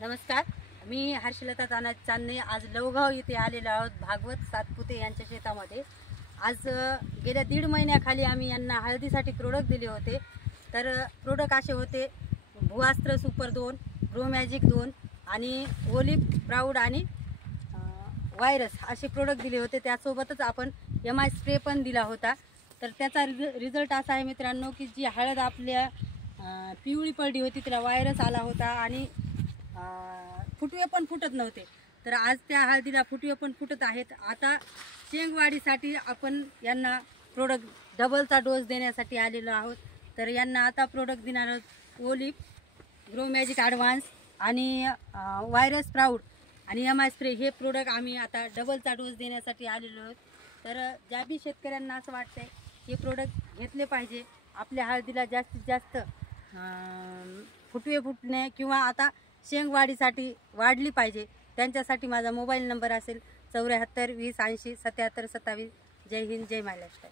नमस्कार, मी हर्षलता तानाजी चांदणे आज लवगाव येथे आलेलो आहोत भागवत सातपुते यांच्या शेतामध्ये। आज गेल्या 1.5 महिन्याखाली आम्ही यांना हळदीसाठी प्रोडक्ट दिले होते। तर प्रोडक्ट असे होते भुआस्त्र सुपर 2, ग्रो मॅजिक 2 आणि ओलिप प्राऊड आणि व्हायरस असे प्रोडक्ट दिले होते। त्यासोबतच आपण MI स्प्रे पण दिला होता। तर त्याचा रिझल्ट असा आहे मित्रांनो की जी हळद आपल्या पिवळी पडली होती तिला व्हायरस आला होता आणि फुटवे पण फुटत नव्हते। तर आज त्या हळदीला फुटवे पण फुटत आहेत। आता शेंगवाढीसाठी आपण यांना प्रोडक्ट डबलचा डोस देण्यासाठी आलेलो आहोत। तर यांना आता प्रोडक्ट देणार आहोत ओलिप, ग्रो मॅजिक ॲडव्हान्स आणि व्हायरस प्राऊड आणि MI स्प्रे हे प्रोडक्ट आम्ही आता डबलचा डोस देण्यासाठी आलेलो आहोत। तर ज्या बी शेतकऱ्यांना असं वाटतंय हे प्रोडक्ट घेतले पाहिजे, आपल्या हळदीला जास्तीत जास्त फुटवे फुटणे किंवा आता शेंग वाढीसाठी वाढली पाहिजे, त्यांच्यासाठी माझा मोबाईल नंबर असेल 74 20 80 77 27। जय हिंद, जय महाराष्ट्र।